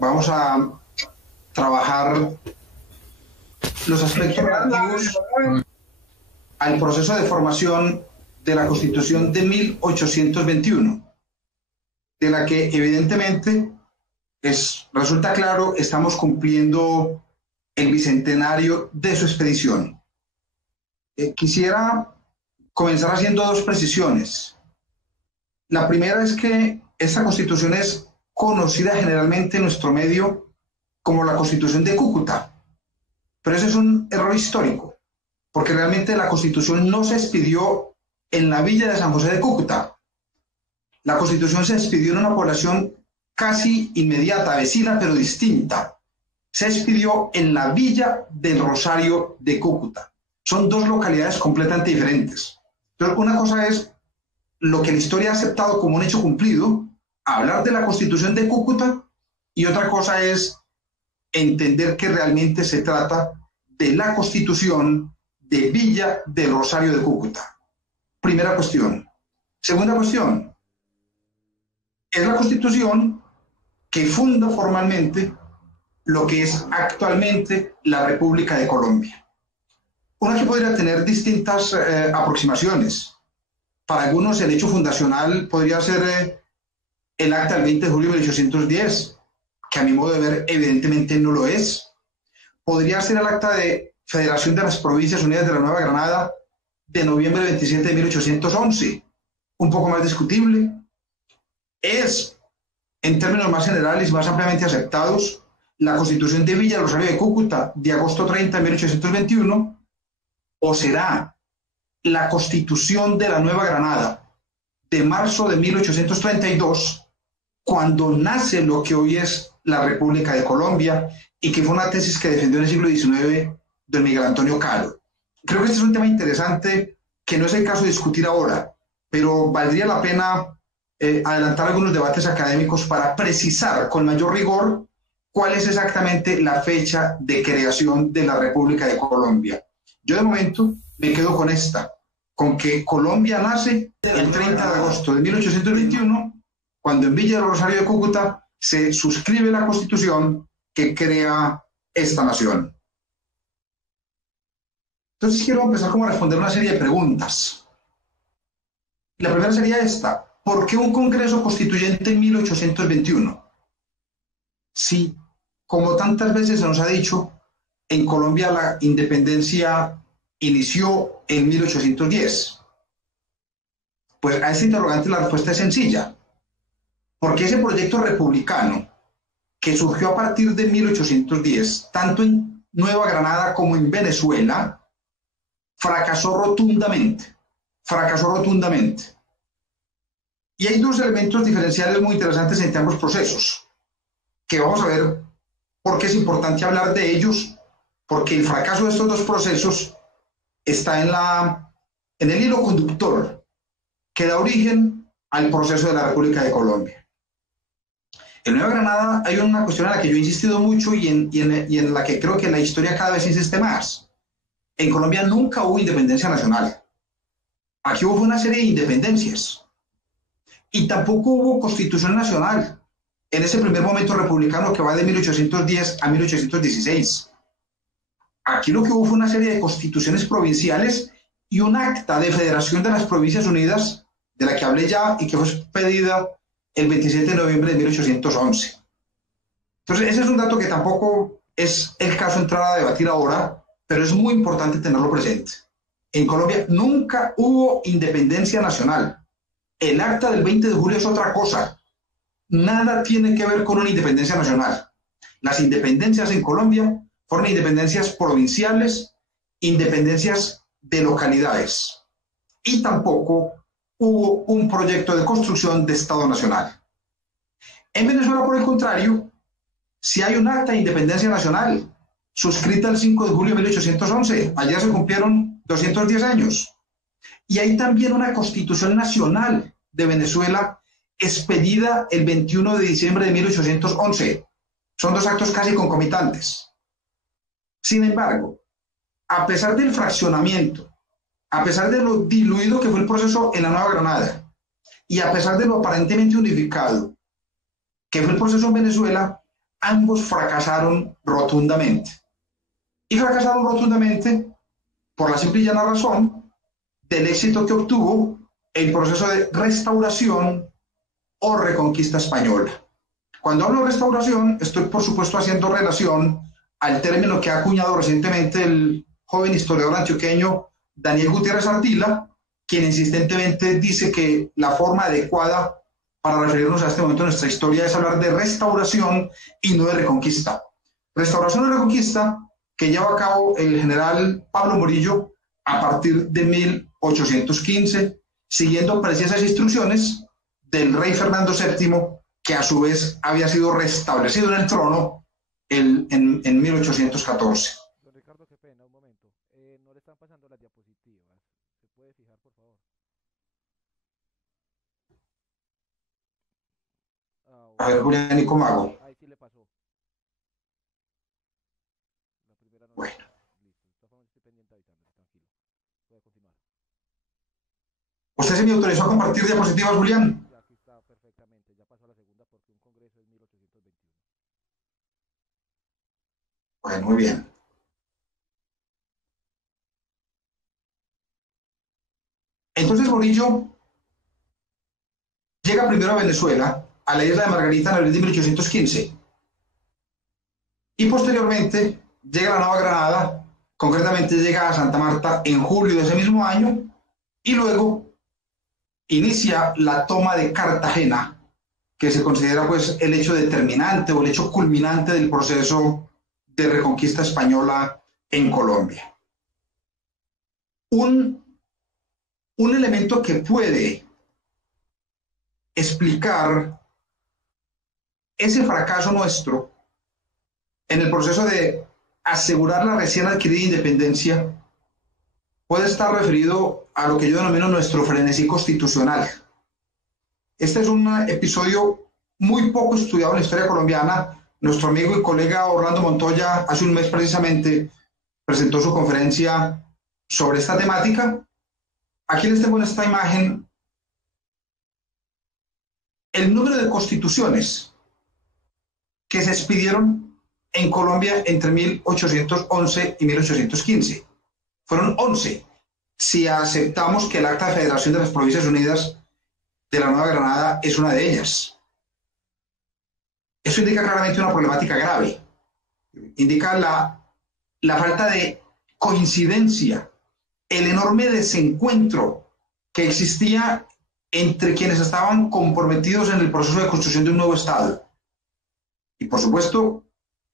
vamos a trabajar los aspectos relativos al proceso de formación de la Constitución de 1821, de la que evidentemente resulta claro, estamos cumpliendo el bicentenario de su expedición. Quisiera comenzar haciendo dos precisiones. La primera es que esta Constitución es conocida generalmente en nuestro medio como la Constitución de Cúcuta, pero ese es un error histórico, porque realmente la Constitución no se expidió en la villa de San José de Cúcuta. La Constitución se expidió en una población casi inmediata, vecina, pero distinta. Se expidió en la villa del Rosario de Cúcuta. Son dos localidades completamente diferentes. Entonces, una cosa es lo que la historia ha aceptado como un hecho cumplido, hablar de la Constitución de Cúcuta, y otra cosa es entender que realmente se trata de la Constitución de Villa del Rosario de Cúcuta. Primera cuestión. Segunda cuestión. Es la Constitución que funda formalmente lo que es actualmente la República de Colombia. Una que podría tener distintas aproximaciones. Para algunos el hecho fundacional podría ser el acta del 20 de julio de 1810, que a mi modo de ver evidentemente no lo es. Podría ser el acta de Federación de las Provincias Unidas de la Nueva Granada de noviembre 27 de 1811, un poco más discutible. Es, en términos más generales y más ampliamente aceptados, la Constitución de Villa del Rosario de Cúcuta de agosto 30 de 1821, o será la Constitución de la Nueva Granada de marzo de 1832, cuando nace lo que hoy es la República de Colombia y que fue una tesis que defendió en el siglo XIX don Miguel Antonio Caro. Creo que este es un tema interesante que no es el caso de discutir ahora, pero valdría la pena adelantar algunos debates académicos para precisar con mayor rigor cuál es exactamente la fecha de creación de la República de Colombia. Yo de momento me quedo con esta, con que Colombia nace el 30 de agosto de 1821, cuando en Villa del Rosario de Cúcuta se suscribe la Constitución que crea esta nación. Entonces quiero empezar como a responder una serie de preguntas. La primera sería esta: ¿por qué un Congreso Constituyente en 1821? Sí, como tantas veces se nos ha dicho, en Colombia la independencia inició en 1810. Pues a esta interrogante la respuesta es sencilla. Porque ese proyecto republicano que surgió a partir de 1810, tanto en Nueva Granada como en Venezuela, fracasó rotundamente. Fracasó rotundamente. Y hay dos elementos diferenciales muy interesantes entre ambos procesos, que vamos a ver por qué es importante hablar de ellos, porque el fracaso de estos dos procesos está en el hilo conductor que da origen al proceso de la República de Colombia. En Nueva Granada hay una cuestión en la que yo he insistido mucho y en la que creo que la historia cada vez insiste más. En Colombia nunca hubo independencia nacional. Aquí hubo una serie de independencias. Y tampoco hubo constitución nacional en ese primer momento republicano que va de 1810 a 1816. Aquí lo que hubo fue una serie de constituciones provinciales y un acta de Federación de las Provincias Unidas, de la que hablé ya y que fue pedida el 27 de noviembre de 1811. Entonces, ese es un dato que tampoco es el caso entrar a debatir ahora, pero es muy importante tenerlo presente. En Colombia nunca hubo independencia nacional. El acta del 20 de julio es otra cosa. Nada tiene que ver con una independencia nacional. Las independencias en Colombia fueron independencias provinciales, independencias de localidades. Y tampoco hubo un proyecto de construcción de Estado Nacional. En Venezuela, por el contrario, sí hay un acta de independencia nacional, suscrita el 5 de julio de 1811. Allá se cumplieron 210 años. Y hay también una Constitución Nacional de Venezuela, expedida el 21 de diciembre de 1811. Son dos actos casi concomitantes. Sin embargo, a pesar del fraccionamiento, a pesar de lo diluido que fue el proceso en la Nueva Granada y a pesar de lo aparentemente unificado que fue el proceso en Venezuela, ambos fracasaron rotundamente. Y fracasaron rotundamente por la simple y llana razón del éxito que obtuvo el proceso de restauración o reconquista española. Cuando hablo de restauración, estoy por supuesto haciendo relación al término que ha acuñado recientemente el joven historiador antioqueño Daniel Gutiérrez Ardila, quien insistentemente dice que la forma adecuada para referirnos a este momento de nuestra historia es hablar de restauración y no de reconquista. Restauración y reconquista que lleva a cabo el general Pablo Morillo a partir de 1815, siguiendo precisas instrucciones del rey Fernando VII, que a su vez había sido restablecido en el trono en 1814. Don Ricardo, qué pena, un momento. No le están pasando las diapositivas. ¿Se puede fijar, por favor? A ver, Julián, ¿y cómo hago? Ahí sí le pasó. La primera no le Bueno, pasó. Listo. De todas formas, estoy pendiente avisándole. Tranquilo. Puede continuar. ¿usted se me autorizó a compartir diapositivas, Julián? Ya aquí está perfectamente. Ya pasó a la segunda porque un congreso es 1821. Bueno, muy bien. Entonces Morillo llega primero a Venezuela, a la isla de Margarita en abril de 1815, y posteriormente llega a la Nueva Granada, concretamente llega a Santa Marta en julio de ese mismo año, y luego inicia la toma de Cartagena, que se considera pues el hecho determinante o el hecho culminante del proceso de reconquista española en Colombia. Un elemento que puede explicar ese fracaso nuestro en el proceso de asegurar la recién adquirida independencia puede estar referido a lo que yo denomino nuestro frenesí constitucional. Este es un episodio muy poco estudiado en la historia colombiana. Nuestro amigo y colega Orlando Montoya hace un mes precisamente presentó su conferencia sobre esta temática. Aquí les tengo en esta imagen el número de constituciones que se expidieron en Colombia entre 1811 y 1815. Fueron 11, si aceptamos que el Acta de Federación de las Provincias Unidas de la Nueva Granada es una de ellas. Eso indica claramente una problemática grave. Indica la falta de coincidencia, el enorme desencuentro que existía entre quienes estaban comprometidos en el proceso de construcción de un nuevo Estado. Y por supuesto,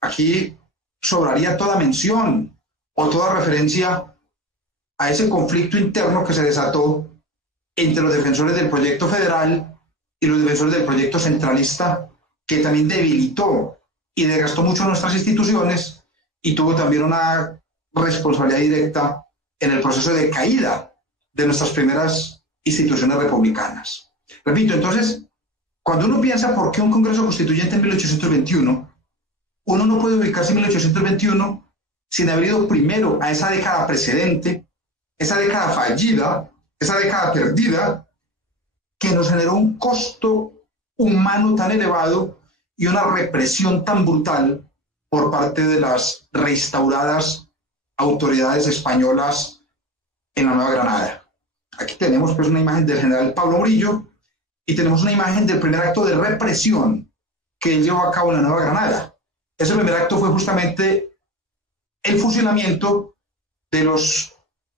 aquí sobraría toda mención o toda referencia a ese conflicto interno que se desató entre los defensores del proyecto federal y los defensores del proyecto centralista, que también debilitó y desgastó mucho nuestras instituciones y tuvo también una responsabilidad directa en el proceso de caída de nuestras primeras instituciones republicanas. Repito, entonces, cuando uno piensa por qué un Congreso Constituyente en 1821, uno no puede ubicarse en 1821 sin haber ido primero a esa década precedente, esa década fallida, esa década perdida, que nos generó un costo humano tan elevado y una represión tan brutal por parte de las reinstauradas autoridades españolas en la Nueva Granada. Aquí tenemos pues una imagen del general Pablo Morillo y tenemos una imagen del primer acto de represión que él llevó a cabo en la Nueva Granada. Ese primer acto fue justamente el fusilamiento de los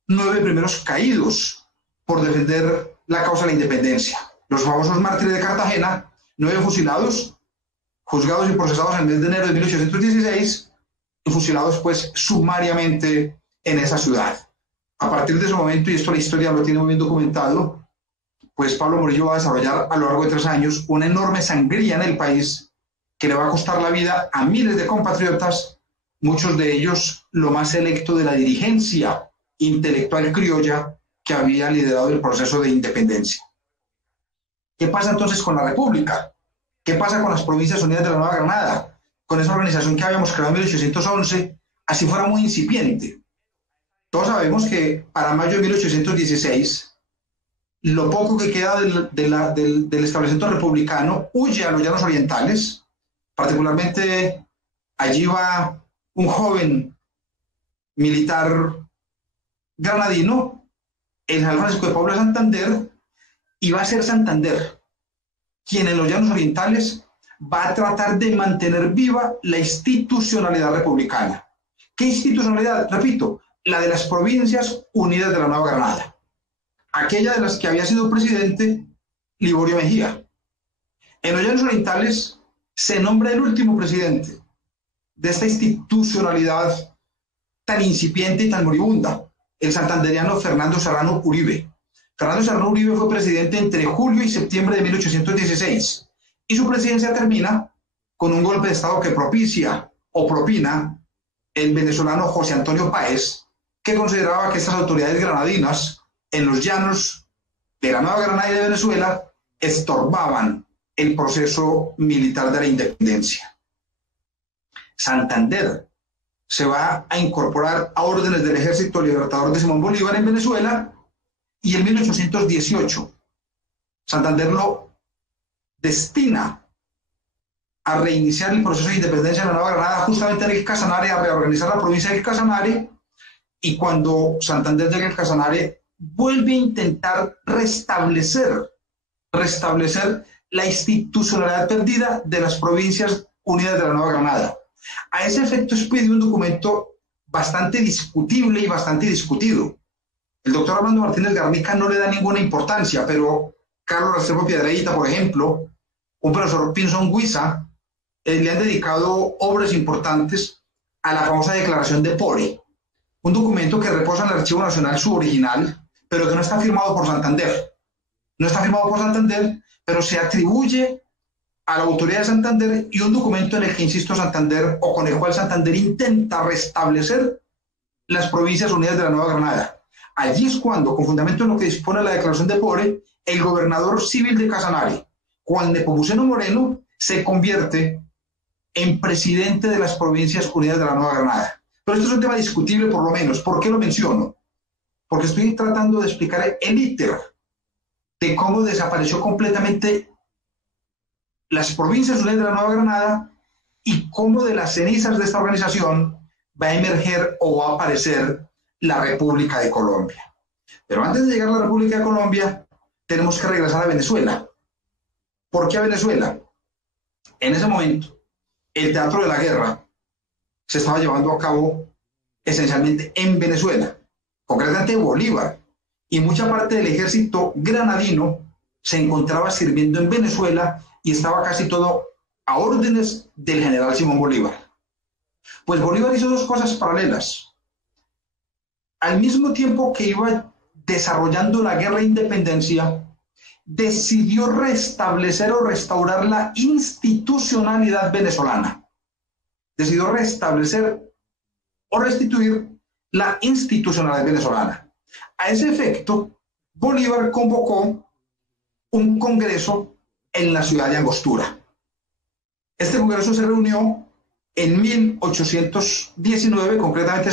9 primeros caídos por defender la causa de la independencia. Los famosos mártires de Cartagena, 9 fusilados, juzgados y procesados en el mes de enero de 1816 y fusilados pues sumariamente en esa ciudad. A partir de ese momento, y esto la historia lo tiene muy bien documentado, pues Pablo Morillo va a desarrollar a lo largo de 3 años una enorme sangría en el país que le va a costar la vida a miles de compatriotas, muchos de ellos lo más selecto de la dirigencia intelectual criolla que había liderado el proceso de independencia. ¿Qué pasa entonces con la República? ¿Qué pasa con las Provincias Unidas de la Nueva Granada? Con esa organización que habíamos creado en 1811, así fuera muy incipiente. Todos sabemos que para mayo de 1816, lo poco que queda del establecimiento republicano huye a los llanos orientales, Particularmente allí va un joven militar granadino, el general Francisco de Paula Santander, y va a ser Santander quien en los llanos orientales va a tratar de mantener viva la institucionalidad republicana. ¿Qué institucionalidad? Repito, la de las Provincias Unidas de la Nueva Granada, aquella de las que había sido presidente Liborio Mejía. En los llanos orientales se nombra el último presidente de esta institucionalidad tan incipiente y tan moribunda, el santanderiano Fernando Serrano Uribe. Fernando Serrano Uribe fue presidente entre julio y septiembre de 1816 y su presidencia termina con un golpe de Estado que propicia o propina el venezolano José Antonio Páez, que consideraba que estas autoridades granadinas en los llanos de la Nueva Granada y de Venezuela estorbaban el proceso militar de la independencia. Santander se va a incorporar a órdenes del Ejército Libertador de Simón Bolívar en Venezuela y en 1818 Santander lo destina a reiniciar el proceso de independencia en la Nueva Granada, justamente en el Casanare, a reorganizar la provincia del Casanare, y cuando Santander llega al Casanare vuelve a intentar restablecer la institucionalidad perdida de las Provincias Unidas de la Nueva Granada. A ese efecto expide un documento bastante discutible y bastante discutido. El doctor Armando Martínez Garnica no le da ninguna importancia, pero Carlos Restrepo Piedrahíta, por ejemplo, un profesor Pinzón Guiza, le han dedicado obras importantes a la famosa Declaración de Pore, un documento que reposa en el Archivo Nacional su original, pero que no está firmado por Santander. No está firmado por Santander, pero se atribuye a la autoridad de Santander, y un documento en el que, insisto, Santander, o con el cual Santander intenta restablecer las Provincias Unidas de la Nueva Granada. Allí es cuando, con fundamento en lo que dispone la Declaración de Pore, el gobernador civil de Casanare, Juan Nepomuceno Moreno, se convierte en presidente de las Provincias Unidas de la Nueva Granada. Pero esto es un tema discutible, por lo menos. ¿Por qué lo menciono? Porque estoy tratando de explicar el íter de cómo desapareció completamente las Provincias Unidas de la Nueva Granada y cómo de las cenizas de esta organización va a emerger o va a aparecer la República de Colombia. Pero antes de llegar a la República de Colombia, tenemos que regresar a Venezuela. ¿Por qué a Venezuela? En ese momento, el teatro de la guerra se estaba llevando a cabo esencialmente en Venezuela, concretamente Bolívar, y mucha parte del ejército granadino se encontraba sirviendo en Venezuela y estaba casi todo a órdenes del general Simón Bolívar. Pues Bolívar hizo dos cosas paralelas. Al mismo tiempo que iba desarrollando la guerra de independencia, decidió restablecer o restaurar la institucionalidad venezolana. Decidió restablecer o restituir la institucionalidad venezolana. A ese efecto, Bolívar convocó un congreso en la ciudad de Angostura. Este congreso se reunió en 1819, concretamente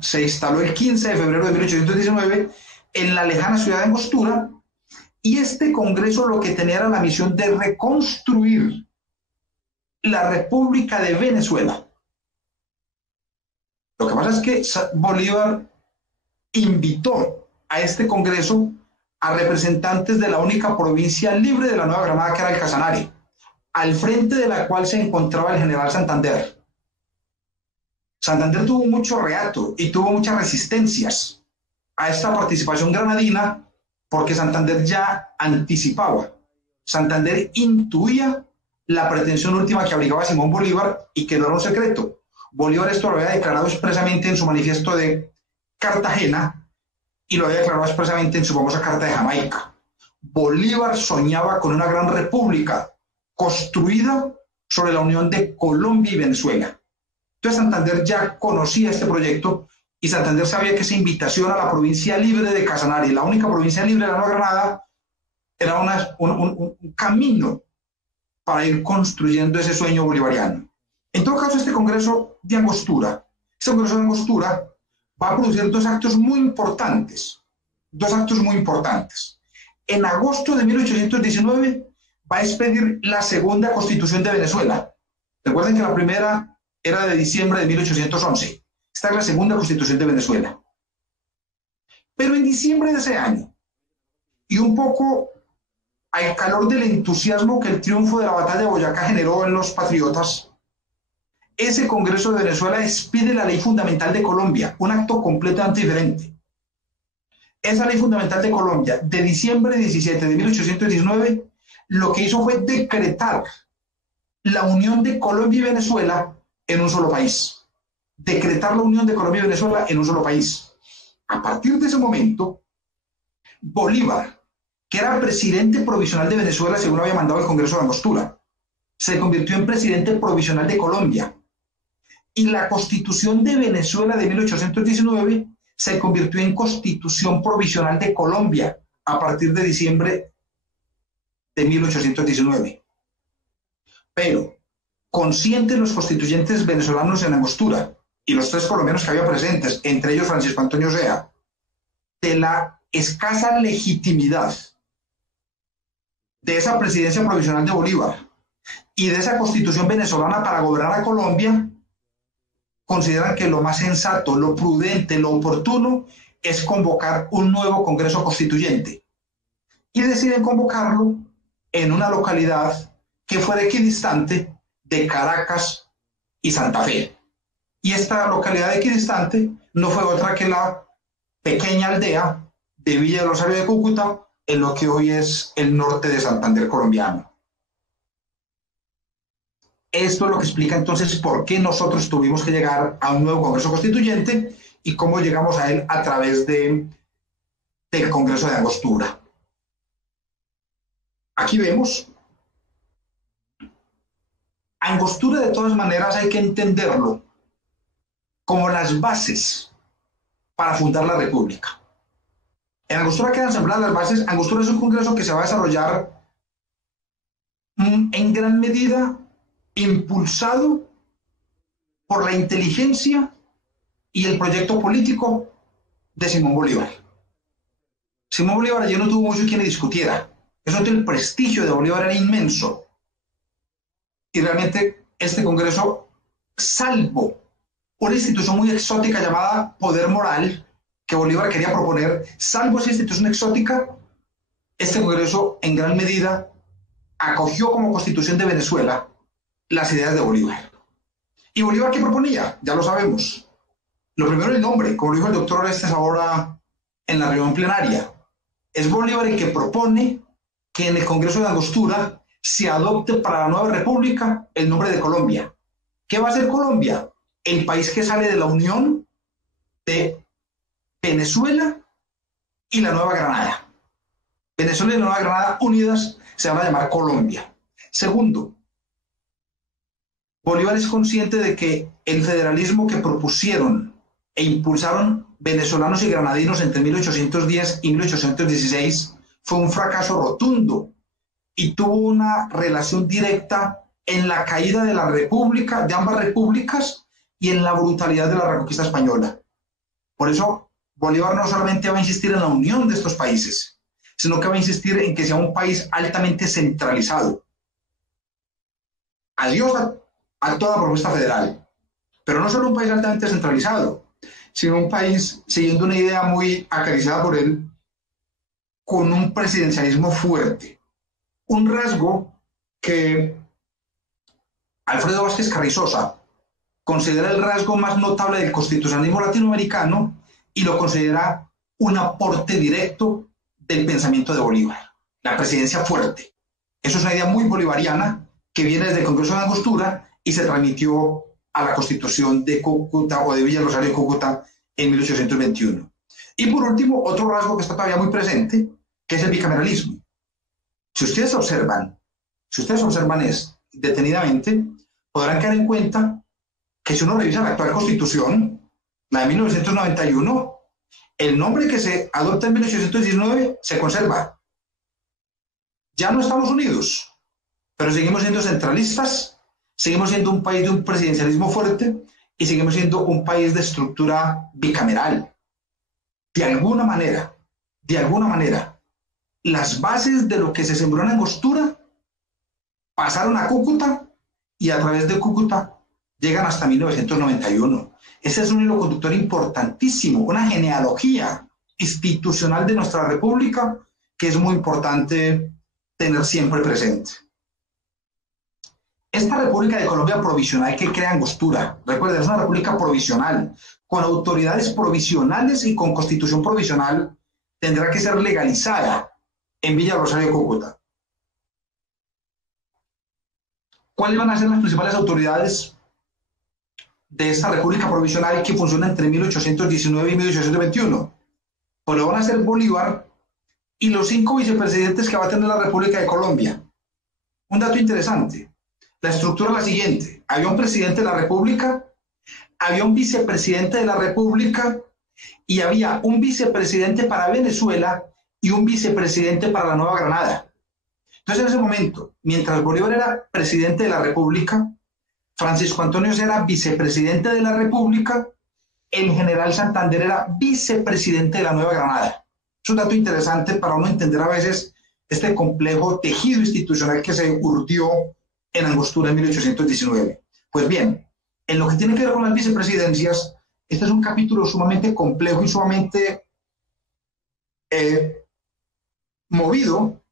se instaló el 15 de febrero de 1819 en la lejana ciudad de Angostura, y este congreso lo que tenía era la misión de reconstruir la República de Venezuela. Lo que pasa es que Bolívar invitó a este congreso a representantes de la única provincia libre de la Nueva Granada, que era el Casanare, al frente de la cual se encontraba el general Santander. Santander tuvo mucho reato y tuvo muchas resistencias a esta participación granadina, porque Santander ya anticipaba, Santander intuía la pretensión última que abrigaba Simón Bolívar y que no era un secreto. Bolívar esto lo había declarado expresamente en su manifiesto de Cartagena y lo había declarado expresamente en su famosa Carta de Jamaica. Bolívar soñaba con una gran república construida sobre la unión de Colombia y Venezuela. Entonces Santander ya conocía este proyecto y Santander sabía que esa invitación a la provincia libre de Casanare, la única provincia libre de la Nueva Granada, era un camino para ir construyendo ese sueño bolivariano. En todo caso, este Congreso de Angostura va a producir dos actos muy importantes. En agosto de 1819 va a expedir la segunda Constitución de Venezuela, Recuerden que la primera era de diciembre de 1811. Esta es la segunda constitución de Venezuela. Pero en diciembre de ese año, y un poco al calor del entusiasmo que el triunfo de la batalla de Boyacá generó en los patriotas, ese Congreso de Venezuela expide la Ley Fundamental de Colombia, un acto completamente diferente. Esa Ley Fundamental de Colombia, de diciembre 17 de 1819, lo que hizo fue decretar la unión de Colombia y Venezuela en un solo país. Decretar la unión de Colombia y Venezuela en un solo país. A partir de ese momento, Bolívar, que era presidente provisional de Venezuela, según había mandado el Congreso de Angostura, se convirtió en presidente provisional de Colombia. Y la Constitución de Venezuela de 1819 se convirtió en Constitución Provisional de Colombia a partir de diciembre de 1819. Pero, conscientes los constituyentes venezolanos en Angostura, y los tres colombianos que había presentes, entre ellos Francisco Antonio Sea, de la escasa legitimidad de esa presidencia provisional de Bolívar y de esa constitución venezolana para gobernar a Colombia, consideran que lo más sensato, lo prudente, lo oportuno es convocar un nuevo Congreso Constituyente. Y deciden convocarlo en una localidad que fuera equidistante de Caracas y Santa Fe. Y esta localidad equidistante no fue otra que la pequeña aldea de Villa del Rosario de Cúcuta, en lo que hoy es el norte de Santander colombiano. Esto es lo que explica entonces por qué nosotros tuvimos que llegar a un nuevo Congreso Constituyente y cómo llegamos a él a través del Congreso de Angostura. Aquí vemos, Angostura de todas maneras hay que entenderlo como las bases para fundar la República. En Angostura quedan sembradas las bases. Angostura es un congreso que se va a desarrollar en gran medida impulsado por la inteligencia y el proyecto político de Simón Bolívar. Simón Bolívar allí no tuvo mucho quien le discutiera. Eso, el prestigio de Bolívar era inmenso. Y realmente este congreso, salvo una institución muy exótica llamada Poder Moral, que Bolívar quería proponer, salvo esa institución exótica, este congreso en gran medida acogió como constitución de Venezuela las ideas de Bolívar. ¿Y Bolívar qué proponía? Ya lo sabemos. Lo primero, el nombre, como lo dijo el doctor Orestes ahora en la reunión plenaria. Es Bolívar el que propone que en el Congreso de Angostura se adopte para la nueva república el nombre de Colombia. ¿Qué va a ser Colombia? El país que sale de la unión de Venezuela y la Nueva Granada. Venezuela y la Nueva Granada unidas se van a llamar Colombia. Segundo, Bolívar es consciente de que el federalismo que propusieron e impulsaron venezolanos y granadinos entre 1810 y 1816 fue un fracaso rotundo y tuvo una relación directa en la caída de la república, de ambas repúblicas, y en la brutalidad de la reconquista española. Por eso, Bolívar no solamente va a insistir en la unión de estos países, sino que va a insistir en que sea un país altamente centralizado. Adiós a toda propuesta federal, pero no solo un país altamente centralizado, sino un país siguiendo una idea muy acariciada por él, con un presidencialismo fuerte. Un rasgo que Alfredo Vázquez Carrizosa considera el rasgo más notable del constitucionalismo latinoamericano y lo considera un aporte directo del pensamiento de Bolívar, la presidencia fuerte. Eso es una idea muy bolivariana que viene desde el Congreso de Angostura y se transmitió a la Constitución de Cúcuta o de Villa Rosario de Cúcuta en 1821. Y por último, otro rasgo que está todavía muy presente, que es el bicameralismo. Si ustedes observan detenidamente, podrán caer en cuenta que si uno revisa la actual Constitución, la de 1991, el nombre que se adopta en 1819 se conserva. Ya no estamos unidos, pero seguimos siendo centralistas, seguimos siendo un país de un presidencialismo fuerte y seguimos siendo un país de estructura bicameral. De alguna manera, las bases de lo que se sembró en Angostura pasaron a Cúcuta y a través de Cúcuta llegan hasta 1991. Ese es un hilo conductor importantísimo, una genealogía institucional de nuestra república que es muy importante tener siempre presente. Esta República de Colombia provisional que crea Angostura, recuerden, es una república provisional, con autoridades provisionales y con constitución provisional, tendrá que ser legalizada en Villa Rosario de Cúcuta. ¿Cuáles van a ser las principales autoridades de esta república provisional que funciona entre 1819 y 1821? Pues lo van a ser Bolívar y los 5 vicepresidentes que va a tener la República de Colombia. Un dato interesante. La estructura es la siguiente. Había un presidente de la República, había un vicepresidente de la República y había un vicepresidente para Venezuela y un vicepresidente para la Nueva Granada. Entonces, en ese momento, mientras Bolívar era presidente de la República, Francisco Antonio Sea era vicepresidente de la República, el general Santander era vicepresidente de la Nueva Granada. Es un dato interesante para uno entender a veces este complejo tejido institucional que se urdió en Angostura en 1819. Pues bien, en lo que tiene que ver con las vicepresidencias, este es un capítulo sumamente complejo y sumamente movido,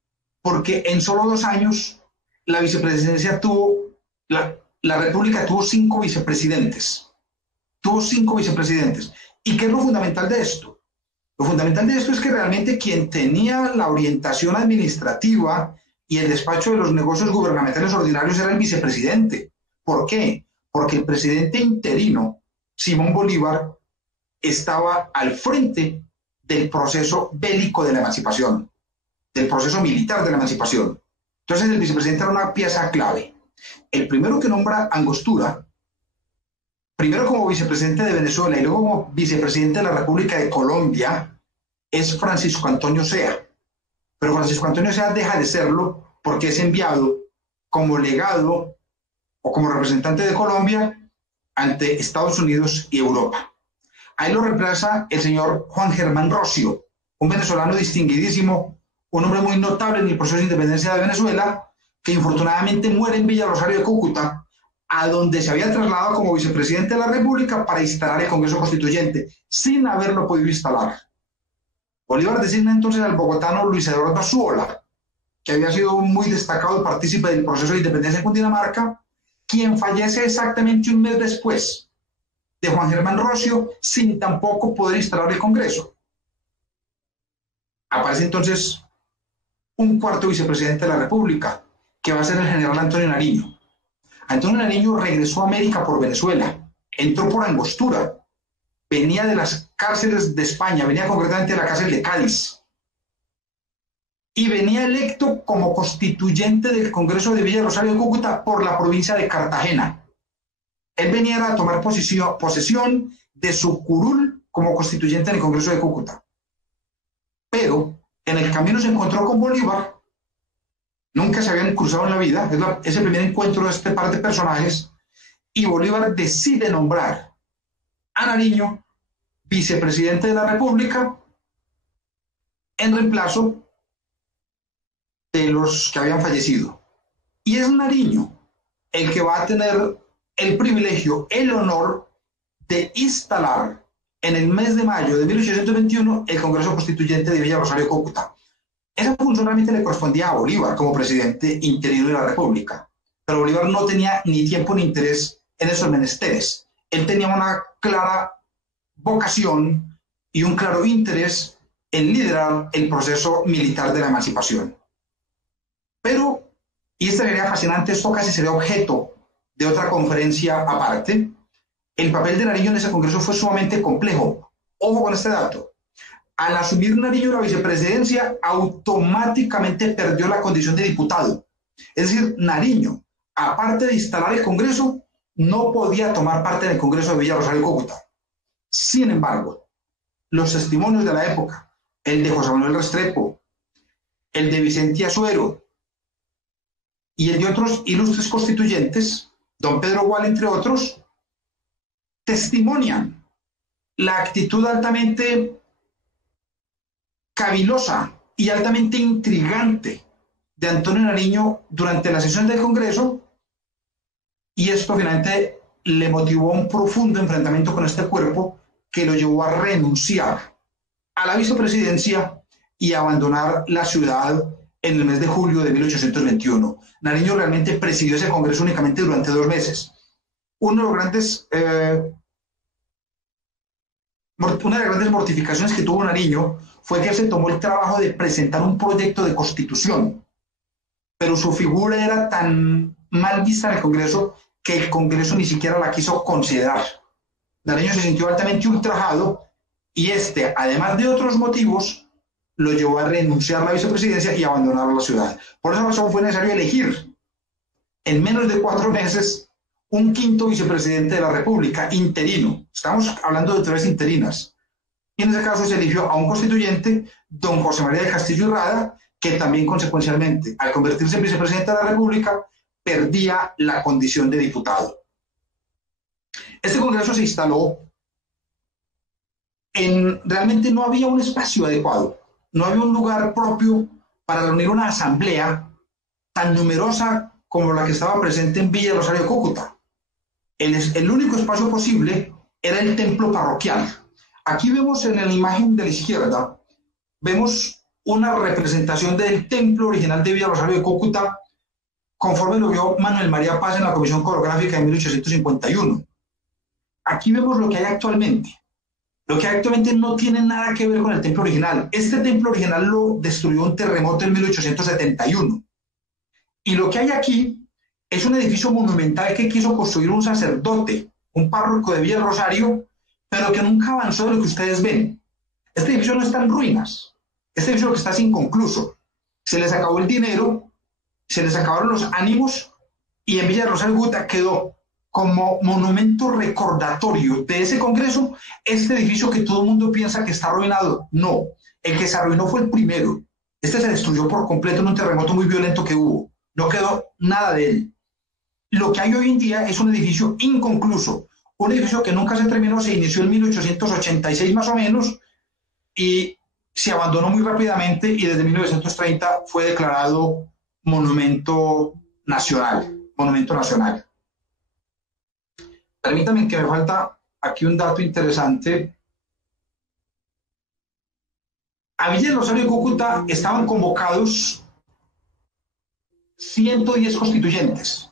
porque en solo 2 años la vicepresidencia la República tuvo 5 vicepresidentes. Tuvo 5 vicepresidentes. ¿Y qué es lo fundamental de esto? Lo fundamental de esto es que realmente quien tenía la orientación administrativa y el despacho de los negocios gubernamentales ordinarios era el vicepresidente. ¿Por qué? Porque el presidente interino, Simón Bolívar, estaba al frente del proceso bélico de la emancipación, del proceso militar de la emancipación. Entonces el vicepresidente era una pieza clave. El primero que nombra Angostura, primero como vicepresidente de Venezuela y luego como vicepresidente de la República de Colombia, es Francisco Antonio Sea. Pero Francisco Antonio Sea deja de serlo porque es enviado como legado o como representante de Colombia ante Estados Unidos y Europa. Ahí lo reemplaza el señor Juan Germán Rocio, un venezolano distinguidísimo, un hombre muy notable en el proceso de independencia de Venezuela, que infortunadamente muere en Villa Rosario de Cúcuta, a donde se había trasladado como vicepresidente de la República para instalar el Congreso Constituyente, sin haberlo podido instalar. Bolívar designa entonces al bogotano Luis Eduardo Azuola, que había sido un muy destacado partícipe del proceso de independencia en Cundinamarca, quien fallece exactamente un mes después de Juan Germán Rocio, sin tampoco poder instalar el Congreso. Aparece entonces un cuarto vicepresidente de la República, que va a ser el general Antonio Nariño. Antonio Nariño regresó a América por Venezuela, entró por Angostura, venía de las cárceles de España, venía concretamente de la cárcel de Cádiz, y venía electo como constituyente del Congreso de Villa Rosario de Cúcuta por la provincia de Cartagena. Él venía a tomar posesión de su curul como constituyente en el Congreso de Cúcuta. Pero en el camino se encontró con Bolívar. Nunca se habían cruzado en la vida, es el primer encuentro de este par de personajes, y Bolívar decide nombrar a Nariño vicepresidente de la República en reemplazo de los que habían fallecido. Y es Nariño el que va a tener el privilegio, el honor de instalar en el mes de mayo de 1821 el Congreso Constituyente de Villa Rosario de Cúcuta. Esa función realmente le correspondía a Bolívar como presidente interino de la República, pero Bolívar no tenía ni tiempo ni interés en esos menesteres. Él tenía una clara vocación y un claro interés en liderar el proceso militar de la emancipación. Pero, y esta sería fascinante, esto casi sería objeto de otra conferencia aparte, el papel de Nariño en ese congreso fue sumamente complejo. Ojo con este dato. Al asumir Nariño la vicepresidencia, automáticamente perdió la condición de diputado. Es decir, Nariño, aparte de instalar el Congreso, no podía tomar parte en el Congreso de Villa Rosario de Cúcuta. Sin embargo, los testimonios de la época, el de José Manuel Restrepo, el de Vicente Azuero y el de otros ilustres constituyentes, don Pedro Gual, entre otros, testimonian la actitud altamente cavilosa y altamente intrigante de Antonio Nariño durante la sesión del Congreso, y esto finalmente le motivó un profundo enfrentamiento con este cuerpo que lo llevó a renunciar a la vicepresidencia y abandonar la ciudad en el mes de julio de 1821. Nariño realmente presidió ese congreso únicamente durante 2 meses. Una de las grandes mortificaciones que tuvo Nariño fue que él se tomó el trabajo de presentar un proyecto de constitución, pero su figura era tan mal vista en el Congreso que el Congreso ni siquiera la quiso considerar. Nariño se sintió altamente ultrajado y además de otros motivos, lo llevó a renunciar a la vicepresidencia y abandonar la ciudad. Por esa razón fue necesario elegir en menos de 4 meses un quinto vicepresidente de la República, interino. Estamos hablando de autoridades interinas. Y en ese caso se eligió a un constituyente, don José María del Castillo y Rada, que también consecuencialmente, al convertirse en vicepresidente de la República, perdía la condición de diputado. Este congreso se instaló realmente no había un espacio adecuado, no había un lugar propio para reunir una asamblea tan numerosa como la que estaba presente en Villa Rosario de Cúcuta. El único espacio posible era el templo parroquial. Aquí vemos en la imagen de la izquierda, vemos una representación del templo original de Villa Rosario de Cúcuta, conforme lo vio Manuel María Paz en la Comisión Coreográfica de 1851. Aquí vemos lo que hay actualmente. Lo que actualmente no tiene nada que ver con el templo original. Este templo original lo destruyó un terremoto en 1871. Y lo que hay aquí es un edificio monumental que quiso construir un sacerdote, un párroco de Villa Rosario, pero que nunca avanzó de lo que ustedes ven. Este edificio no está en ruinas. Este edificio lo que está es inconcluso. Se les acabó el dinero, se les acabaron los ánimos y en Villa Rosario de Cúcuta quedó como monumento recordatorio de ese congreso este edificio que todo el mundo piensa que está arruinado. No, el que se arruinó fue el primero. Este se destruyó por completo en un terremoto muy violento que hubo. No quedó nada de él. Lo que hay hoy en día es un edificio inconcluso, un edificio que nunca se terminó, se inició en 1886 más o menos y se abandonó muy rápidamente y desde 1930 fue declarado monumento nacional. Monumento nacional. Permítanme que me falta aquí un dato interesante. A Villa Rosario de Cúcuta estaban convocados 110 constituyentes.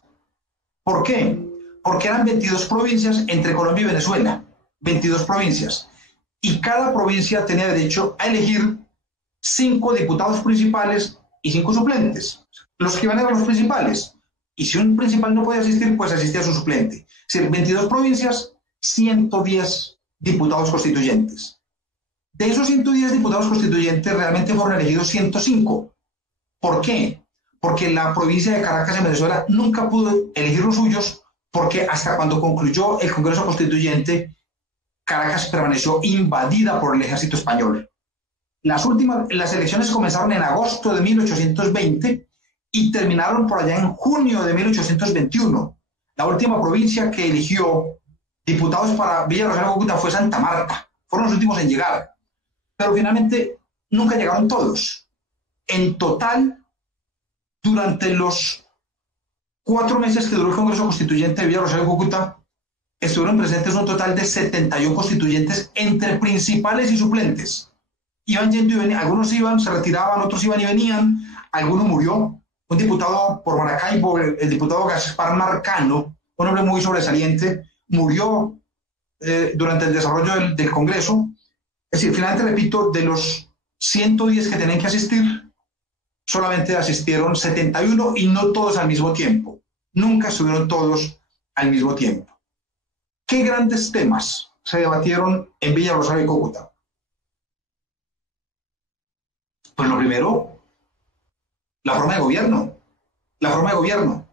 ¿Por qué? Porque eran 22 provincias entre Colombia y Venezuela. 22 provincias. Y cada provincia tenía derecho a elegir 5 diputados principales y 5 suplentes. Los que iban eran los principales. Y si un principal no podía asistir, pues asistía a su suplente. Es decir, 22 provincias, 110 diputados constituyentes. De esos 110 diputados constituyentes realmente fueron elegidos 105. ¿Por qué? Porque la provincia de Caracas en Venezuela nunca pudo elegir los suyos porque hasta cuando concluyó el Congreso Constituyente, Caracas permaneció invadida por el ejército español. Las elecciones comenzaron en agosto de 1820 y terminaron por allá en junio de 1821. La última provincia que eligió diputados para Villa Rosario de Cúcuta fue Santa Marta. Fueron los últimos en llegar. Pero finalmente nunca llegaron todos. En total, durante los 4 meses que duró el Congreso Constituyente de Villa Rosario de Cúcuta, estuvieron presentes un total de 71 constituyentes entre principales y suplentes. Iban yendo y venían. Algunos iban, se retiraban, otros iban y venían. Alguno murió. Un diputado por Maracaibo, el diputado Gaspar Marcano, un hombre muy sobresaliente, murió durante el desarrollo del Congreso. Es decir, finalmente, repito, de los 110 que tenían que asistir, solamente asistieron 71 y no todos al mismo tiempo. Nunca estuvieron todos al mismo tiempo. ¿Qué grandes temas se debatieron en Villa Rosario de Cúcuta? Pues lo primero, la forma de gobierno. La forma de gobierno.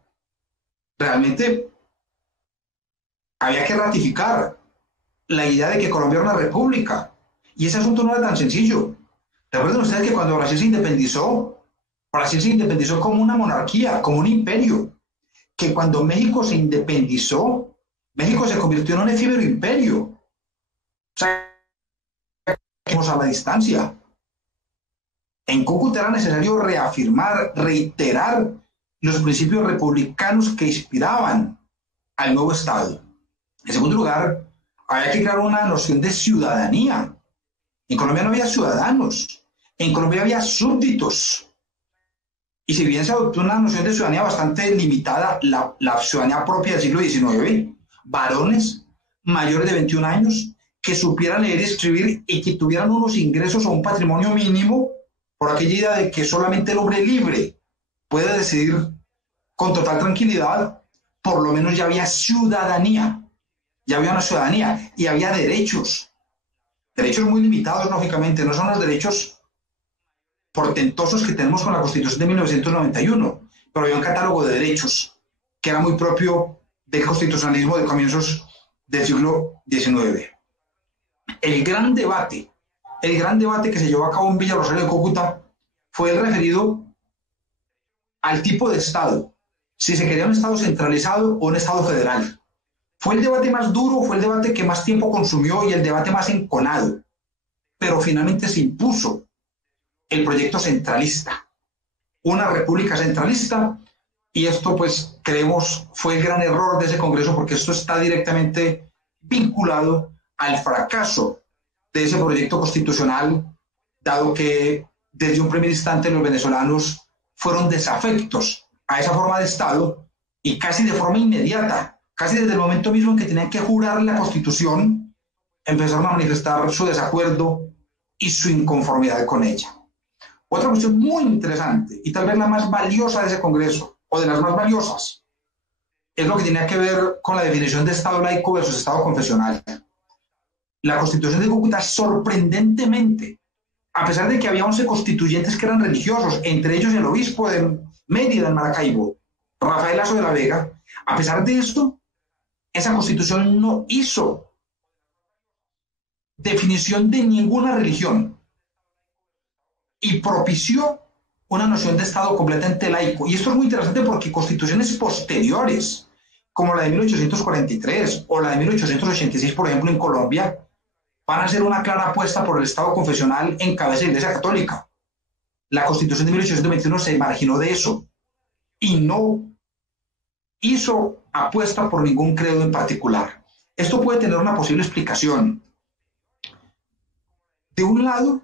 Realmente había que ratificar la idea de que Colombia era una república. Y ese asunto no era tan sencillo. Recuerden ustedes que cuando Brasil se independizó como una monarquía, como un imperio. Que cuando México se independizó, México se convirtió en un efímero imperio. O sea, a la distancia. En Cúcuta era necesario reafirmar, reiterar los principios republicanos que inspiraban al nuevo Estado. En segundo lugar, había que crear una noción de ciudadanía. En Colombia no había ciudadanos, en Colombia había súbditos. Y si bien se adoptó una noción de ciudadanía bastante limitada, la ciudadanía propia del siglo XIX, varones mayores de 21 años que supieran leer y escribir y que tuvieran unos ingresos o un patrimonio mínimo, por aquella idea de que solamente el hombre libre puede decidir con total tranquilidad, por lo menos ya había ciudadanía, ya había una ciudadanía y había derechos muy limitados, lógicamente, no son los derechos portentosos que tenemos con la Constitución de 1991, pero había un catálogo de derechos que era muy propio del constitucionalismo de comienzos del siglo XIX. El gran debate que se llevó a cabo en Villa Rosario de Cúcuta fue el referido al tipo de Estado, si se quería un Estado centralizado o un Estado federal. Fue el debate más duro, fue el debate que más tiempo consumió y el debate más enconado, pero finalmente se impuso el proyecto centralista, una república centralista, y esto pues creemos fue el gran error de ese Congreso porque esto está directamente vinculado al fracaso de ese proyecto constitucional, dado que desde un primer instante los venezolanos fueron desafectos a esa forma de Estado y casi de forma inmediata, casi desde el momento mismo en que tenían que jurar la Constitución, empezaron a manifestar su desacuerdo y su inconformidad con ella. Otra cuestión muy interesante y tal vez la más valiosa de ese Congreso, o de las más valiosas, es lo que tenía que ver con la definición de Estado laico versus Estado confesional. La Constitución de Cúcuta, sorprendentemente, a pesar de que había 11 constituyentes que eran religiosos, entre ellos el obispo de Mérida, en Maracaibo, Rafael Lazo de la Vega, a pesar de esto, esa Constitución no hizo definición de ninguna religión y propició una noción de Estado completamente laico. Y esto es muy interesante porque constituciones posteriores, como la de 1843 o la de 1886, por ejemplo, en Colombia, van a ser una clara apuesta por el Estado confesional en cabeza de la Iglesia Católica. La Constitución de 1821 se marginó de eso y no hizo apuesta por ningún credo en particular. Esto puede tener una posible explicación. De un lado,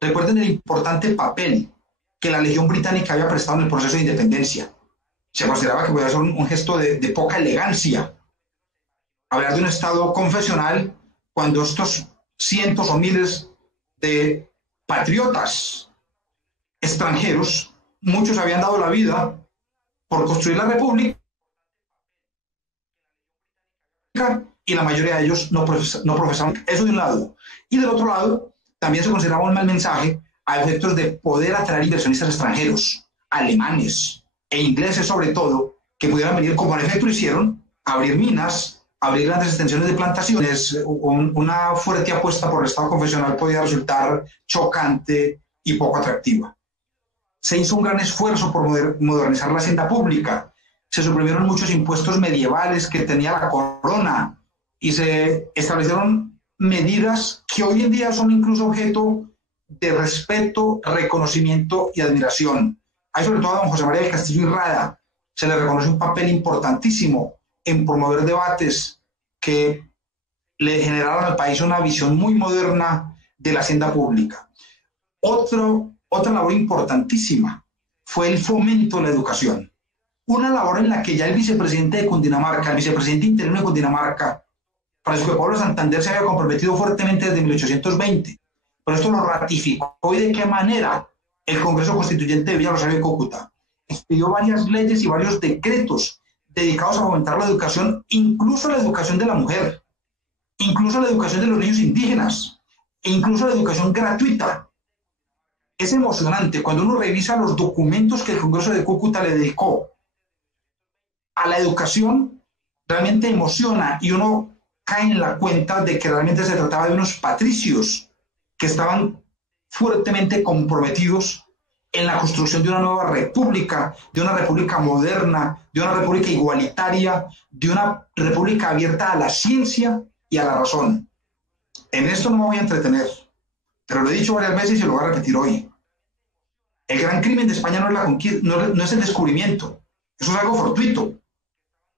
recuerden el importante papel que la Legión Británica había prestado en el proceso de independencia. Se consideraba que podía ser un gesto de poca elegancia hablar de un Estado confesional cuando estos cientos o miles de patriotas extranjeros, muchos habían dado la vida por construir la República y la mayoría de ellos no profesaban. Eso de un lado. Y del otro lado, también se consideraba un mal mensaje a efectos de poder atraer inversionistas extranjeros, alemanes e ingleses sobre todo, que pudieran venir, como en efecto lo hicieron, a abrir minas, abrir grandes extensiones de plantaciones. Una fuerte apuesta por el Estado confesional podía resultar chocante y poco atractiva. Se hizo un gran esfuerzo por modernizar la hacienda pública. Se suprimieron muchos impuestos medievales que tenía la corona y se establecieron medidas que hoy en día son incluso objeto de respeto, reconocimiento y admiración. Hay sobre todo a don José María del Castillo y Rada se le reconoce un papel importantísimo en promover debates que le generaron al país una visión muy moderna de la hacienda pública. Otra labor importantísima fue el fomento de la educación. Una labor en la que ya el vicepresidente de Cundinamarca, el vicepresidente interino de Cundinamarca, Francisco de Pablo Santander, se había comprometido fuertemente desde 1820. Pero esto lo ratificó. ¿Y de qué manera? El Congreso Constituyente de Villa Rosario de Cúcuta expidió varias leyes y varios decretos dedicados a fomentar la educación, incluso la educación de la mujer, incluso la educación de los niños indígenas, e incluso la educación gratuita. Es emocionante cuando uno revisa los documentos que el Congreso de Cúcuta le dedicó a la educación, realmente emociona y uno cae en la cuenta de que realmente se trataba de unos patricios que estaban fuertemente comprometidos en la construcción de una nueva república, de una república moderna, de una república igualitaria, de una república abierta a la ciencia y a la razón. En esto no me voy a entretener, pero lo he dicho varias veces y lo voy a repetir hoy. El gran crimen de España no es la conquista, no es el descubrimiento, eso es algo fortuito.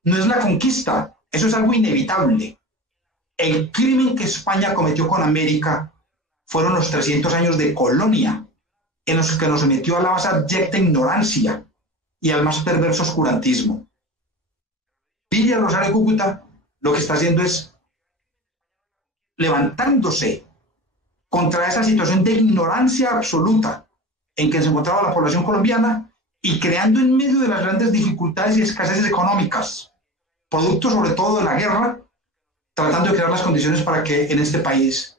no es la conquista, eso es algo inevitable. El crimen que España cometió con América fueron los 300 años de colonia, en los que nos sometió a la más abyecta ignorancia y al más perverso oscurantismo. Villa Rosario de Cúcuta lo que está haciendo es levantándose contra esa situación de ignorancia absoluta en que se encontraba la población colombiana y creando en medio de las grandes dificultades y escaseces económicas, producto sobre todo de la guerra, tratando de crear las condiciones para que en este país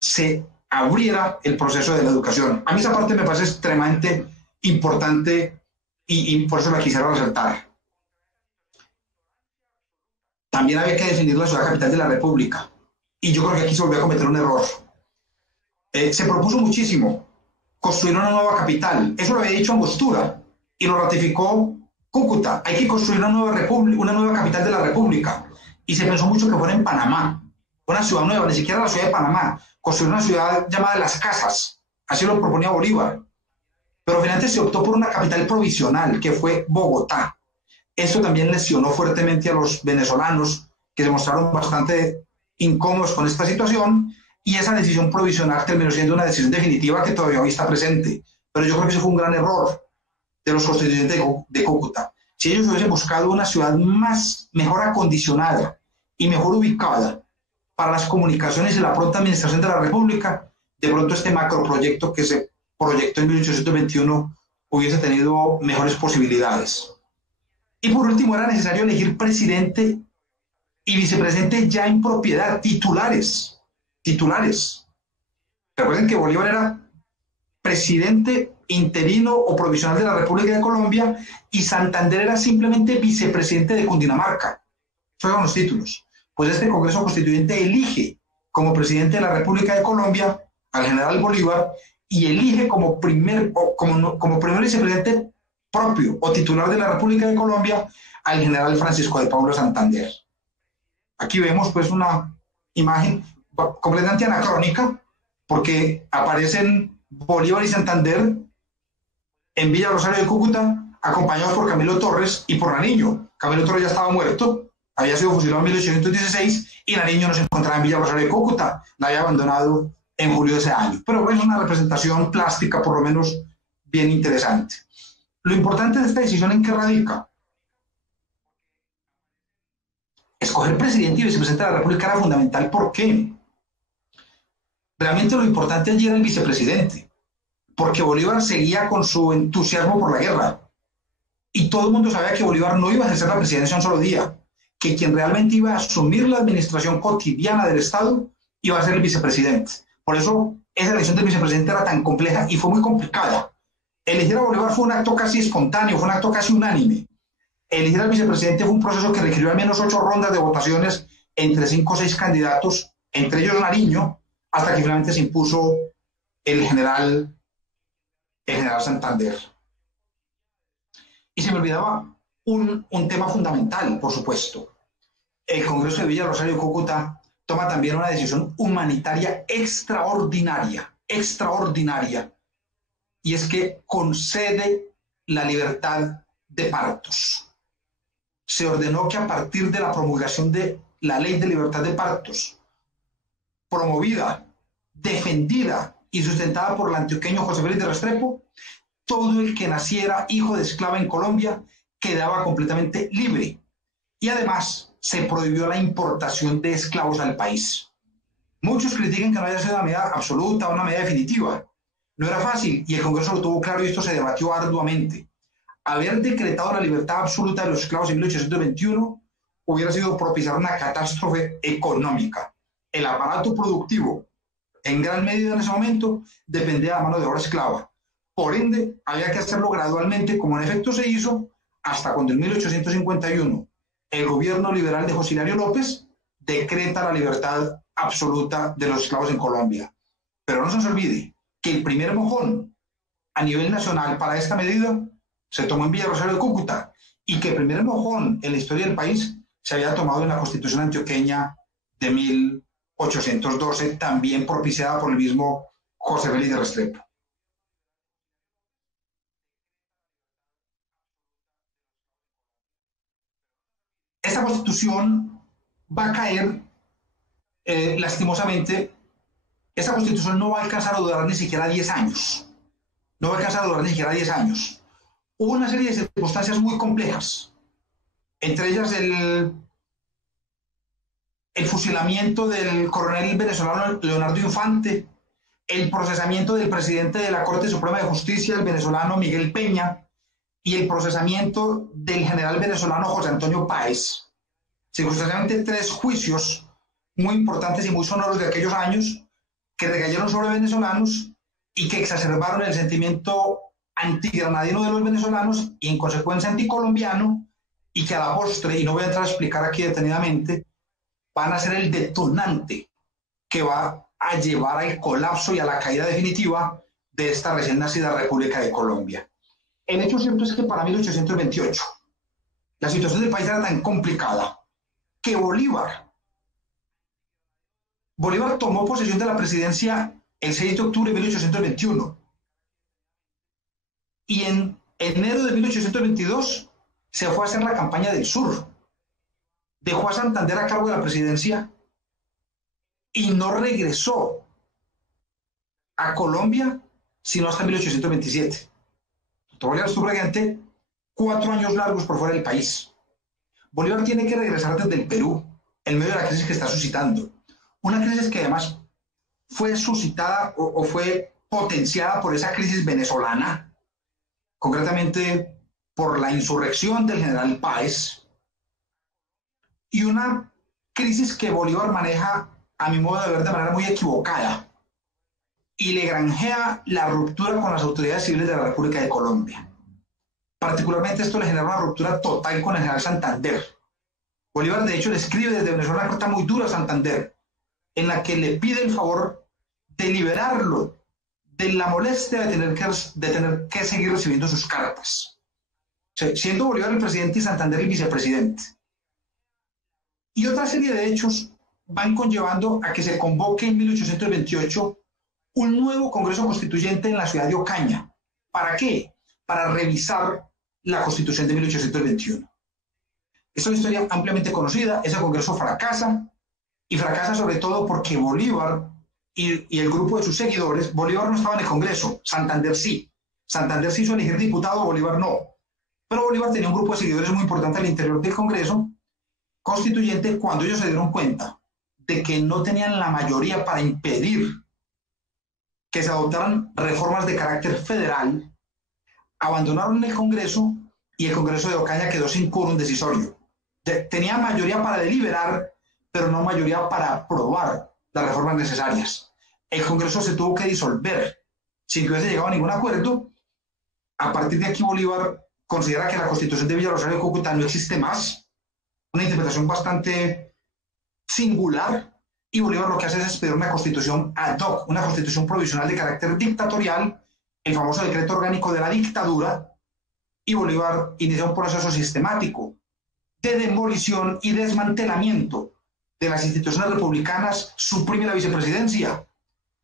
se abriera el proceso de la educación. A mí esa parte me parece extremadamente importante y por eso la quisiera resaltar. También había que definir la ciudad capital de la República. Y yo creo que aquí se volvió a cometer un error. Se propuso muchísimo construir una nueva capital. Eso lo había dicho Angostura y lo ratificó Cúcuta. Hay que construir una nueva capital de la República. Y se pensó mucho que fuera en Panamá, una ciudad nueva, ni siquiera la ciudad de Panamá, construir una ciudad llamada Las Casas. Así lo proponía Bolívar. Pero finalmente se optó por una capital provisional, que fue Bogotá. Esto también lesionó fuertemente a los venezolanos, que se mostraron bastante incómodos con esta situación, y esa decisión provisional terminó siendo una decisión definitiva que todavía hoy está presente. Pero yo creo que ese fue un gran error de los constituyentes de Cúcuta. Si ellos hubiesen buscado una ciudad mejor acondicionada y mejor ubicada para las comunicaciones y la pronta administración de la República, de pronto este macroproyecto que se proyectó en 1821 hubiese tenido mejores posibilidades. Y por último, era necesario elegir presidente y vicepresidente ya en propiedad, titulares. Recuerden que Bolívar era presidente interino o provisional de la República de Colombia y Santander era simplemente vicepresidente de Cundinamarca. Esos eran los títulos. Pues este Congreso Constituyente elige como presidente de la República de Colombia al general Bolívar y elige como primer vicepresidente propio o titular de la República de Colombia al general Francisco de Paulo Santander. Aquí vemos pues una imagen completamente anacrónica porque aparecen Bolívar y Santander en Villa Rosario de Cúcuta acompañados por Camilo Torres y por Nariño. Camilo Torres ya estaba muerto, había sido fusilado en 1816 y Nariño no se encontraba en Villa Rosario de Cúcuta, la había abandonado en julio de ese año. Pero es una representación plástica por lo menos bien interesante. Lo importante de esta decisión, ¿en qué radica? Escoger presidente y vicepresidente de la República era fundamental. ¿Por qué? Realmente lo importante allí era el vicepresidente, porque Bolívar seguía con su entusiasmo por la guerra. Y todo el mundo sabía que Bolívar no iba a ejercer la presidencia un solo día, que quien realmente iba a asumir la administración cotidiana del Estado iba a ser el vicepresidente. Por eso esa elección del vicepresidente era tan compleja y fue muy complicada. Elegir a Bolívar fue un acto casi espontáneo, fue un acto casi unánime. Elegir al vicepresidente fue un proceso que requirió al menos 8 rondas de votaciones entre 5 o 6 candidatos, entre ellos Nariño, hasta que finalmente se impuso el general Santander. Y se me olvidaba un tema fundamental, por supuesto. El Congreso de Villa Rosario de Cúcuta toma también una decisión humanitaria extraordinaria, y es que concede la libertad de partos. Se ordenó que a partir de la promulgación de la Ley de Libertad de Partos, promovida, defendida y sustentada por el antioqueño José Félix de Restrepo, todo el que naciera hijo de esclava en Colombia quedaba completamente libre. Y además se prohibió la importación de esclavos al país. Muchos critican que no haya sido una medida absoluta o una medida definitiva. No era fácil y el Congreso lo tuvo claro y esto se debatió arduamente. Haber decretado la libertad absoluta de los esclavos en 1821 hubiera sido propiciar una catástrofe económica. El aparato productivo, en gran medida en ese momento, dependía de la mano de obra esclava. Por ende, había que hacerlo gradualmente, como en efecto se hizo, hasta cuando en 1851 el gobierno liberal de José Hilario López decreta la libertad absoluta de los esclavos en Colombia. Pero no se nos olvide que el primer mojón a nivel nacional para esta medida se tomó en Villa Rosario de Cúcuta y que el primer mojón en la historia del país se había tomado en la Constitución antioqueña de 1812, también propiciada por el mismo José Félix de Restrepo. esta constitución va a caer, lastimosamente. Esta constitución no va a alcanzar a durar ni siquiera 10 años. No va a alcanzar a durar ni siquiera 10 años. Hubo una serie de circunstancias muy complejas, entre ellas el fusilamiento del coronel venezolano Leonardo Infante, el procesamiento del presidente de la Corte Suprema de Justicia, el venezolano Miguel Peña, y el procesamiento del general venezolano José Antonio Páez. Circunstancialmente 3 juicios muy importantes y muy sonoros de aquellos años que recayeron sobre venezolanos y que exacerbaron el sentimiento antigranadino de los venezolanos y en consecuencia anticolombiano, y que a la postre, y no voy a entrar a explicar aquí detenidamente, van a ser el detonante que va a llevar al colapso y a la caída definitiva de esta recién nacida República de Colombia. El hecho cierto es que para 1828 la situación del país era tan complicada que Bolívar tomó posesión de la presidencia el 6 de octubre de 1821 y en enero de 1822 se fue a hacer la campaña del sur. Dejó a Santander a cargo de la presidencia y no regresó a Colombia sino hasta 1827. Bolívar estuvo presente 4 años largos por fuera del país. Bolívar tiene que regresar desde el Perú en medio de la crisis que está suscitando. Una crisis que además fue suscitada o fue potenciada por esa crisis venezolana, concretamente por la insurrección del general Páez, y una crisis que Bolívar maneja, a mi modo de ver, de manera muy equivocada, y le granjea la ruptura con las autoridades civiles de la República de Colombia. Particularmente esto le genera una ruptura total con el general Santander. Bolívar, de hecho, le escribe desde Venezuela una carta muy dura a Santander, en la que le pide el favor de liberarlo de la molestia de tener que seguir recibiendo sus cartas. O sea, siendo Bolívar el presidente y Santander el vicepresidente. Y otra serie de hechos van conllevando a que se convoque en 1828 un nuevo Congreso Constituyente en la ciudad de Ocaña. ¿Para qué? Para revisar la Constitución de 1821. Esta es una historia ampliamente conocida. Ese Congreso fracasa, y fracasa sobre todo porque Bolívar y el grupo de sus seguidores, Bolívar no estaba en el Congreso, Santander sí. Santander se hizo elegir diputado, Bolívar no. Pero Bolívar tenía un grupo de seguidores muy importante al interior del Congreso Constituyente. Cuando ellos se dieron cuenta de que no tenían la mayoría para impedir que se adoptaran reformas de carácter federal, abandonaron el Congreso y el Congreso de Ocaña quedó sin quórum decisorio. Tenía mayoría para deliberar, pero no mayoría para aprobar las reformas necesarias. El Congreso se tuvo que disolver sin que hubiese llegado a ningún acuerdo. A partir de aquí, Bolívar considera que la Constitución de Villa Rosario de Cúcuta no existe más, una interpretación bastante singular, y Bolívar lo que hace es expedir una constitución ad hoc, una constitución provisional de carácter dictatorial, el famoso decreto orgánico de la dictadura, y Bolívar inicia un proceso sistemático de demolición y desmantelamiento de las instituciones republicanas, suprime la vicepresidencia,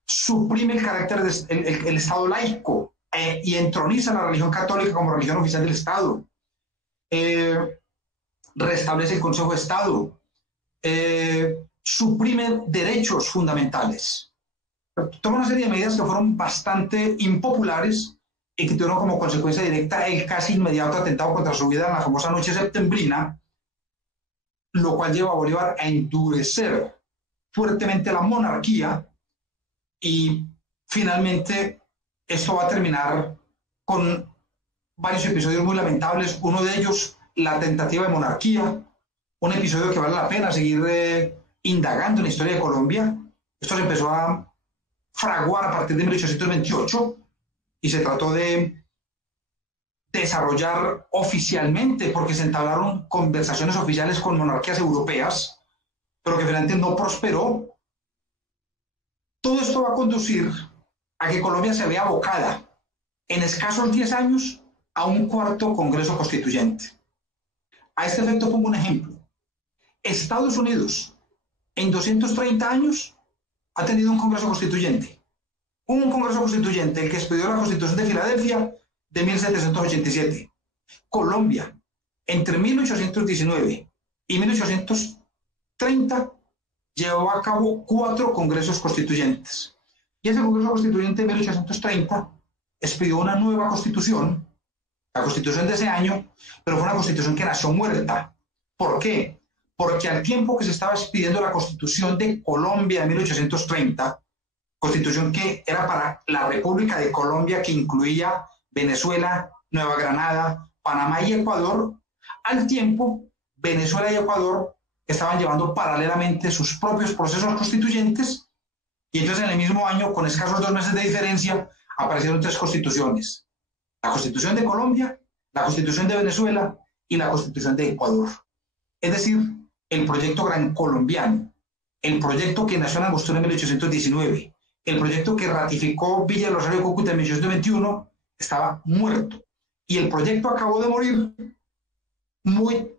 suprime el carácter el Estado laico, y entroniza la religión católica como religión oficial del Estado, restablece el Consejo de Estado, suprime derechos fundamentales. Toma una serie de medidas que fueron bastante impopulares y que tuvieron como consecuencia directa el casi inmediato atentado contra su vida en la famosa noche septembrina, lo cual lleva a Bolívar a endurecer fuertemente la monarquía, y finalmente esto va a terminar con varios episodios muy lamentables. Uno de ellos, la tentativa de monarquía, un episodio que vale la pena seguir indagando en la historia de Colombia. Esto se empezó a fraguar a partir de 1828 y se trató de desarrollar oficialmente, porque se entablaron conversaciones oficiales con monarquías europeas, pero que finalmente no prosperó. Todo esto va a conducir a que Colombia se vea abocada en escasos 10 años a un cuarto Congreso Constituyente. A este efecto pongo un ejemplo. Estados Unidos en 230 años ha tenido un Congreso Constituyente. Un Congreso Constituyente, el que expidió la Constitución de Filadelfia de 1787. Colombia, entre 1819 y 1830 llevó a cabo 4 congresos constituyentes. Y ese congreso constituyente de 1830 expidió una nueva constitución, la constitución de ese año, pero fue una constitución que nació muerta. ¿Por qué? Porque al tiempo que se estaba expidiendo la constitución de Colombia de 1830, constitución que era para la República de Colombia, que incluía Venezuela, Nueva Granada, Panamá y Ecuador, al tiempo Venezuela y Ecuador estaban llevando paralelamente sus propios procesos constituyentes, y entonces en el mismo año, con escasos 2 meses de diferencia, aparecieron 3 constituciones: la Constitución de Colombia, la Constitución de Venezuela y la Constitución de Ecuador. Es decir, el proyecto Gran Colombiano, el proyecto que nació en Angostura en 1819, el proyecto que ratificó Villa de Rosario de Cúcuta en 1821, estaba muerto. Y el proyecto acabó de morir muy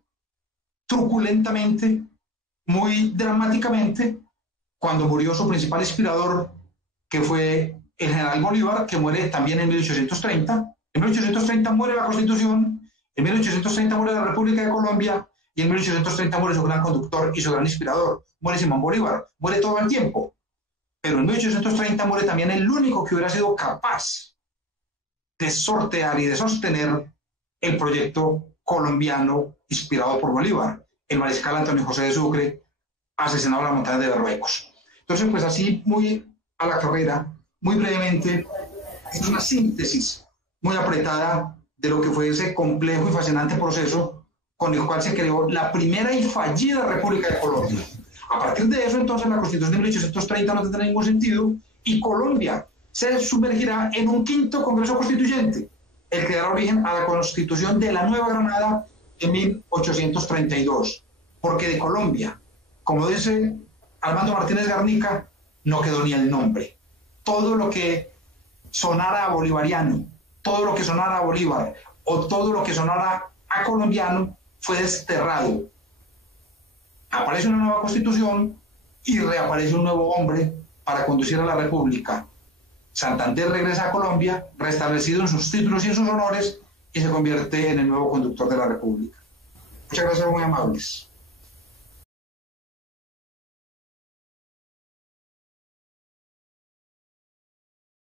truculentamente, muy dramáticamente, cuando murió su principal inspirador, que fue el general Bolívar, que muere también en 1830. En 1830 muere la Constitución, en 1830 muere la República de Colombia, y en 1830 muere su gran conductor y su gran inspirador, muere Simón Bolívar, muere todo el tiempo. Pero en 1830 muere también el único que hubiera sido capaz de sortear y de sostener el proyecto colombiano inspirado por Bolívar, el mariscal Antonio José de Sucre, asesinado en la montaña de Berruecos. Entonces, pues así, muy a la carrera, muy brevemente, es una síntesis muy apretada de lo que fue ese complejo y fascinante proceso con el cual se creó la primera y fallida República de Colombia. A partir de eso, entonces, la Constitución de 1830 no tendrá ningún sentido y Colombia se sumergirá en un 5º Congreso Constituyente, el que dará origen a la Constitución de la Nueva Granada de 1832. Porque de Colombia, como dice Armando Martínez Garnica, no quedó ni el nombre. Todo lo que sonara a bolivariano, todo lo que sonara a Bolívar o todo lo que sonara a colombiano fue desterrado. Aparece una nueva constitución y reaparece un nuevo hombre para conducir a la República. Santander regresa a Colombia, restablecido en sus títulos y en sus honores, y se convierte en el nuevo conductor de la República. Muchas gracias, muy amables.